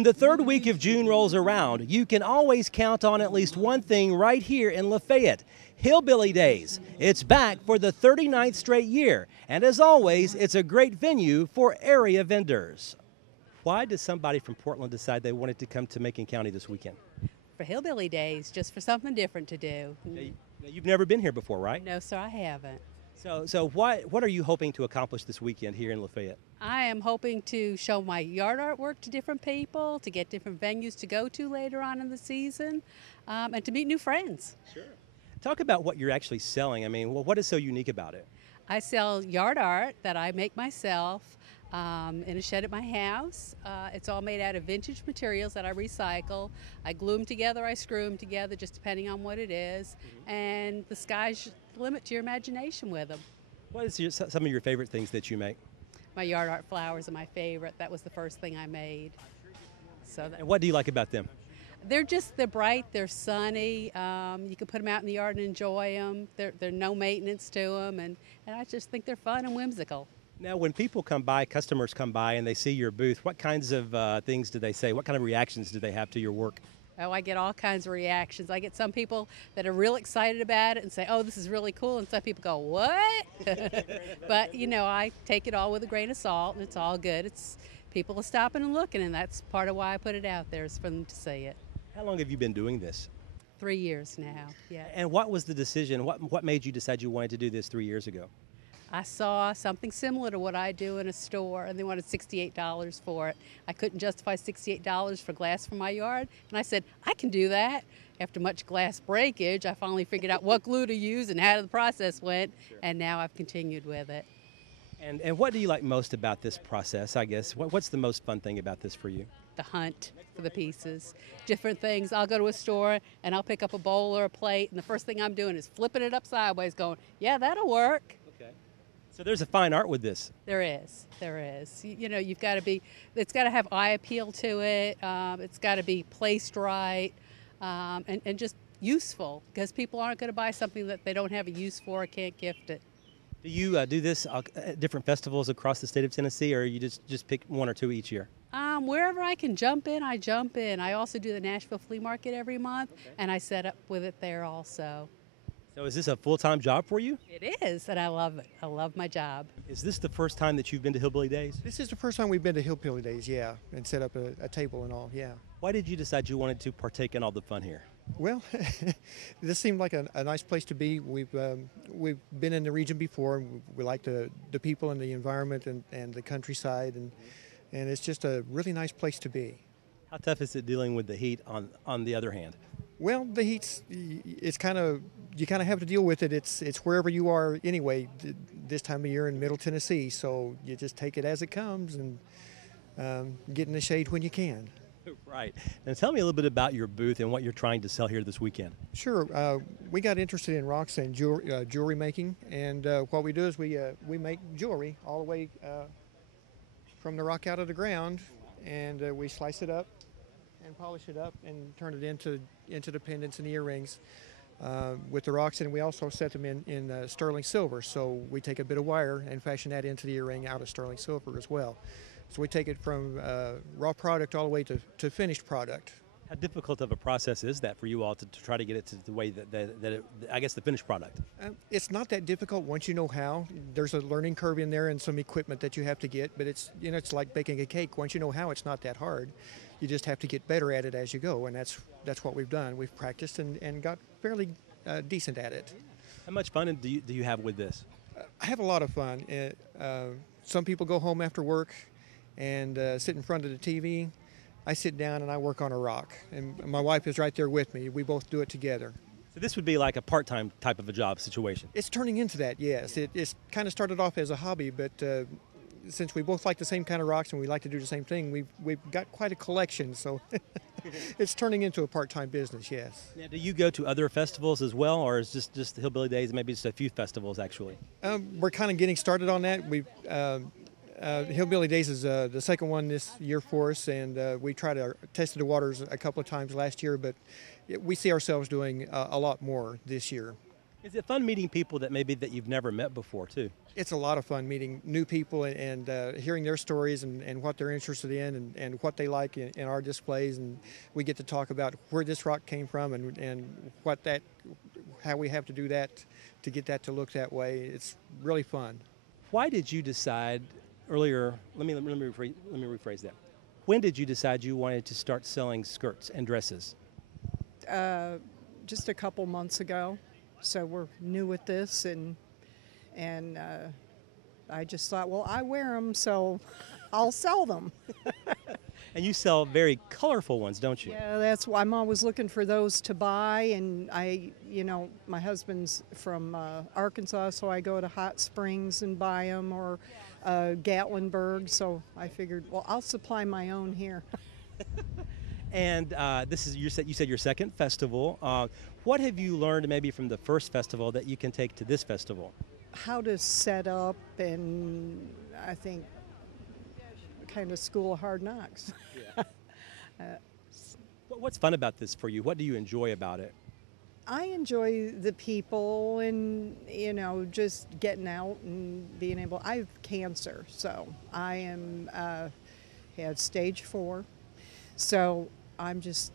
When the third week of June rolls around, you can always count on at least one thing right here in Lafayette. Hillbilly Days. It's back for the 39th straight year, and as always, it's a great venue for area vendors. Why does somebody from Portland decide they wanted to come to Macon County this weekend? For Hillbilly Days, just for something different to do. Now, you've never been here before, right? No, sir, I haven't. So what are you hoping to accomplish this weekend here in Lafayette? I am hoping to show my yard artwork to different people, to get different venues to go to later on in the season, and to meet new friends. Sure. Talk about what you're actually selling. I mean, well, what is so unique about it? I sell yard art that I make myself in a shed at my house. It's all made out of vintage materials that I recycle. I glue them together, I screw them together, just depending on what it is. And the sky's the limit to your imagination with them. What is some of your favorite things that you make? My yard art flowers are my favorite. That was the first thing I made. And what do you like about them? They're bright, they're sunny. You can put them out in the yard and enjoy them. They're no maintenance to them, and I just think they're fun and whimsical. Now, when people come by, customers come by, and they see your booth, what kinds of things do they say? What kind of reactions do they have to your work? Oh, I get all kinds of reactions. I get some people that are real excited about it and say, oh, this is really cool, and some people go, what? But, you know, I take it all with a grain of salt, and it's all good. It's people are stopping and looking, and that's part of why I put it out there, is for them to see it. How long have you been doing this? 3 years now, yeah. And what was the decision? What made you decide you wanted to do this 3 years ago? I saw something similar to what I do in a store, and they wanted $68 for it. I couldn't justify $68 for glass for my yard, and I said, I can do that. After much glass breakage, I finally figured out what glue to use and how the process went, and now I've continued with it. And what do you like most about this process, I guess? What's the most fun thing about this for you? The hunt for the pieces, different things. I'll go to a store and I'll pick up a bowl or a plate, and the first thing I'm doing is flipping it up sideways going, yeah, that'll work. Okay. So there's a fine art with this. There is. You know, it's got to have eye appeal to it. It's got to be placed right, and just useful, because people aren't going to buy something that they don't have a use for or can't gift it. Do you do this at different festivals across the state of Tennessee, or you just pick one or two each year? Wherever I can jump in, I jump in. I also do the Nashville Flea Market every month, and I set up with it there also. So is this a full-time job for you? It is, and I love it. I love my job. Is this the first time that you've been to Hillbilly Days? This is the first time we've been to Hillbilly Days, yeah, and set up a table and all, yeah. Why did you decide you wanted to partake in all the fun here? Well, this seemed like a nice place to be. We've been in the region before, and we like the people and the environment and the countryside, and it's just a really nice place to be. How tough is it dealing with the heat on the other hand? Well, the heat's, you kind of have to deal with it. It's wherever you are anyway this time of year in Middle Tennessee, so you just take it as it comes and get in the shade when you can. Right. Now tell me a little bit about your booth and what you're trying to sell here this weekend. Sure. We got interested in rocks and jewelry making, and what we do is we make jewelry all the way from the rock out of the ground, and we slice it up and polish it up and turn it into the pendants and the earrings with the rocks, and we also set them in sterling silver. So we take a bit of wire and fashion that into the earring out of sterling silver as well. So we take it from raw product all the way to finished product. How difficult of a process is that for you all to try to get it to the way that I guess the finished product? It's not that difficult once you know how. There's a learning curve in there and some equipment that you have to get, but it's like baking a cake. Once you know how, it's not that hard. You just have to get better at it as you go, and that's what we've done. We've practiced and got fairly decent at it. How much fun do you have with this? I have a lot of fun. Some people go home after work and sit in front of the TV. I sit down and I work on a rock, and my wife is right there with me. We both do it together. So this would be like a part-time type of a job situation? It's turning into that, yes. It's kind of started off as a hobby, but since we both like the same kind of rocks and we like to do the same thing, we've got quite a collection, so it's turning into a part-time business, yes. Now, do you go to other festivals as well, or is just the Hillbilly Days, maybe just a few festivals actually? We're kind of getting started on that. Hillbilly Days is the second one this year for us, and we tried to test the waters a couple of times last year, but we see ourselves doing a lot more this year. Is it fun meeting people that maybe that you've never met before too? It's a lot of fun meeting new people and hearing their stories and what they're interested in and what they like in our displays. And we get to talk about where this rock came from and how we have to do that to get that to look that way. It's really fun. Why did you decide earlier? Let me rephrase that. When did you decide you wanted to start selling skirts and dresses? Just a couple months ago. So we're new at this, and I just thought, well, I wear them, so I'll sell them. And you sell very colorful ones, don't you? Yeah, that's why I'm always looking for those to buy. And my husband's from Arkansas, so I go to Hot Springs and buy them, or Gatlinburg. So I figured, well, I'll supply my own here. And this is you said your second festival. What have you learned maybe from the first festival that you can take to this festival? How to set up, and I think kind of school of hard knocks. Yeah. What's fun about this for you? What do you enjoy about it? I enjoy the people and, just getting out and being able. I have cancer, so I am had stage 4. So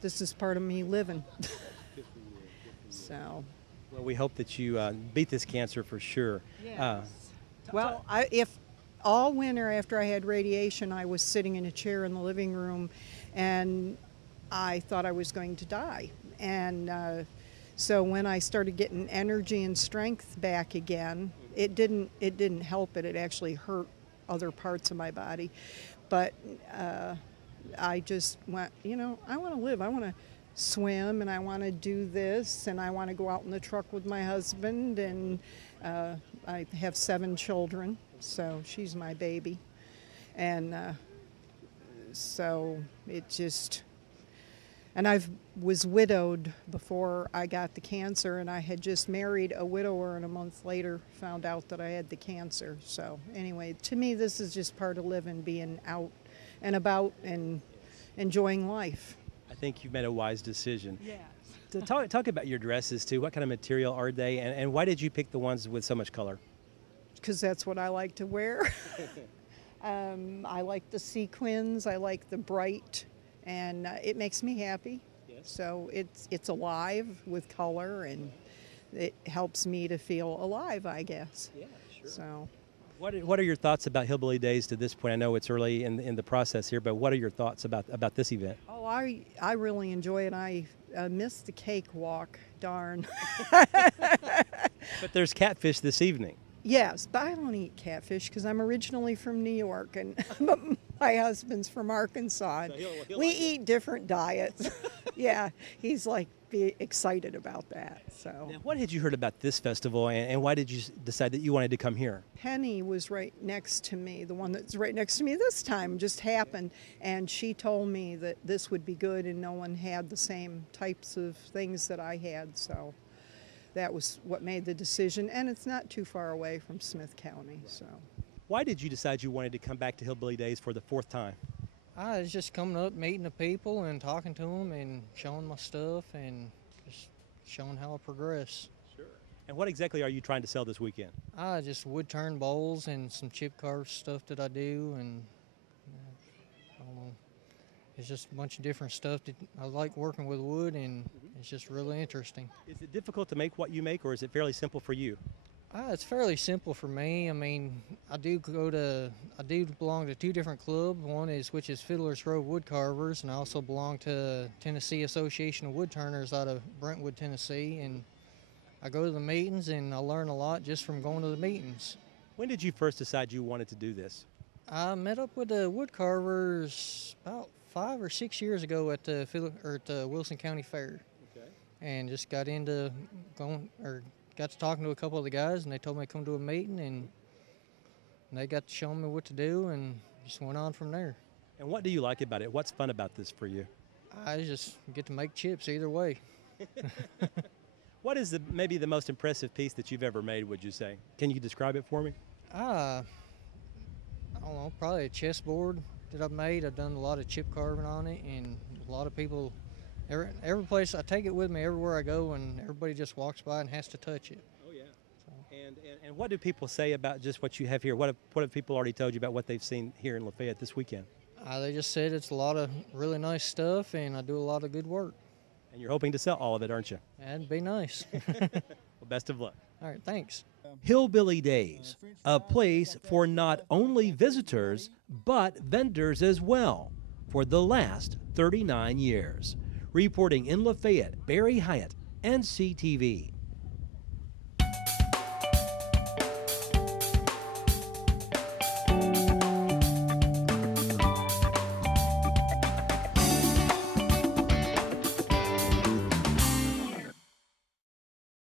this is part of me living. So. Well, we hope that you beat this cancer for sure. Yes. Well, if all winter after I had radiation, I was sitting in a chair in the living room, and I thought I was going to die. And so when I started getting energy and strength back again, it didn't help it. It actually hurt other parts of my body. But I just went, I want to live. I want to swim, and I want to do this, and I want to go out in the truck with my husband, and I have 7 children, so she's my baby. And so it just, and I was widowed before I got the cancer, and I had just married a widower, and a month later found out that I had the cancer. So anyway, to me, this is just part of living, being out and about and enjoying life. I think you've made a wise decision. Yes. So talk about your dresses too. What kind of material are they, and why did you pick the ones with so much color? Because that's what I like to wear. I like the sequins. I like the bright, and it makes me happy. Yes. So it's alive with color, and it helps me to feel alive, I guess. Yeah, sure. So. What are your thoughts about Hillbilly Days to this point? I know it's early in the process here, but what are your thoughts about this event? Oh, I really enjoy it. I missed the cakewalk, darn. But there's catfish this evening. Yes, but I don't eat catfish because I'm originally from New York, and my husband's from Arkansas. And he'll we like it. eat different diets. Yeah, he's be excited about that. So. Now, what had you heard about this festival, and why did you decide that you wanted to come here? Penny was right next to me, the one that's right next to me this time, just happened, and she told me that this would be good, and no one had the same types of things that I had, so that was what made the decision, and it's not too far away from Smith County. So. Why did you decide you wanted to come back to Hillbilly Days for the 4th time? I was just coming up, meeting the people and talking to them and showing my stuff and just showing how I progress. Sure. And what exactly are you trying to sell this weekend? Just wood turn bowls and some chip carve stuff that I do, and I don't know. It's just a bunch of different stuff that I like working with wood, and it's just really interesting. Is it difficult to make what you make, or is it fairly simple for you? It's fairly simple for me. I mean, I do belong to 2 different clubs. One which is Fiddler's Grove Wood Carvers, and I also belong to Tennessee Association of Wood Turners out of Brentwood, Tennessee. And I go to the meetings, and I learn a lot just from going to the meetings. When did you first decide you wanted to do this? I met up with the wood carvers about 5 or 6 years ago at the Wilson County Fair. Okay. And just got to talking to a couple of the guys, and they told me to come to a meeting, and they got to show me what to do, and just went on from there. And what do you like about it? What's fun about this for you? I just get to make chips either way. What is maybe the most impressive piece that you've ever made, would you say? Can you describe it for me? I don't know, probably a chessboard that I've made. I've done a lot of chip carving on it, and a lot of people, every place I take it with me everywhere I go, and everybody just walks by and has to touch it. And what do people say about just what you have here? What have people already told you about what they've seen here in Lafayette this weekend? They just said it's a lot of really nice stuff, and I do a lot of good work. And you're hoping to sell all of it, aren't you? That'd be nice. Well, best of luck. All right, thanks. Hillbilly Days, a place for not only visitors, but vendors as well, for the last 39 years. Reporting in Lafayette, Barry Hiett, NCTV.